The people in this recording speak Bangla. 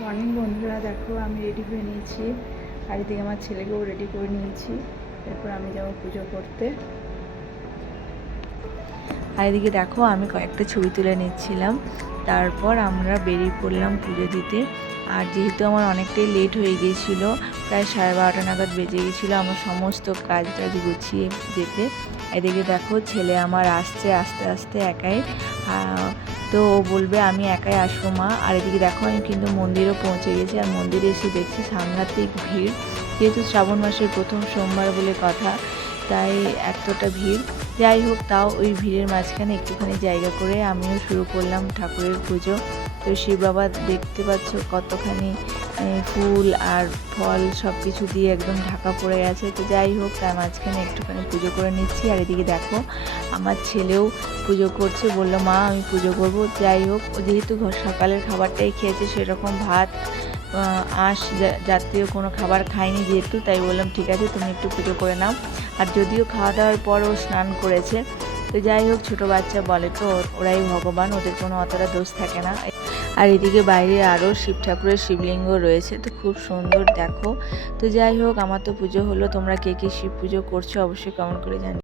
মর্নিং বন্ধুরা, দেখো আমি রেডি হয়ে নিয়েছি। আর এদিকে আমার ছেলেকেও রেডি করে নিয়েছি। এরপর আমি যাবো পুজো করতে। আর এদিকে দেখো আমি কয়েকটা ছবি তুলে নিচ্ছিলাম। তারপর আমরা বেরিয়ে পড়লাম পুজো দিতে। আর যেহেতু আমার অনেকটাই লেট হয়ে গিয়েছিলো, প্রায় 12:30 নাগাদ বেজে গেছিলো আমার সমস্ত কাজ টাজ গুছিয়ে যেতে। এদিকে দেখো ছেলে আমার আসছে আস্তে আস্তে একাই। তো ও বলবে আমি একাই আসবো মা। আর এদিকে দেখো আমি কিন্তু মন্দিরও পৌঁছে গেছি। আর মন্দিরে এসে দেখছি সাংঘাতিক ভিড়। যেহেতু শ্রাবণ মাসের প্রথম সোমবার বলে কথা, তাই এতটা ভিড়। যাই হোক, তাও ওই ভিড়ের মাঝখানে একটুখানি জায়গা করে আমিও শুরু করলাম ঠাকুরের পুজো। তো শিব বাবা দেখতে পাচ্ছ কতখানি ফুল আর ফল সব কিছু দিয়ে একদম ঢাকা পড়ে গেছে। তো যাই হোক, তার মাঝখানে একটুখানি পুজো করে নিচ্ছি। আর এদিকে দেখো আমার ছেলেও পুজো করছে, বললো মা আমি পুজো করব। যাই হোক, ও যেহেতু সকালের খাবারটাই খেয়েছে, সেরকম ভাত আঁশ জাতীয় কোনো খাবার খায়নি যেহেতু, তাই বললাম ঠিক আছে তুমি একটু পুজো করে নাও। আর যদিও খাওয়া দাওয়ার পরও স্নান করেছে। তো যাই হোক, ছোটো বাচ্চা বলে তো ওরাই ভগবান, ওদের কোনো অতটা দোষ থাকে না। আর এদিকে বাইরে আরও শিব ঠাকুরের শিবলিঙ্গ রয়েছে, তো খুব সুন্দর দেখো। তো যাই হোক, আমার তো পুজো হলো। তোমরা কে কে শিব পুজো করছো অবশ্যই কমেন্ট করে জানিও।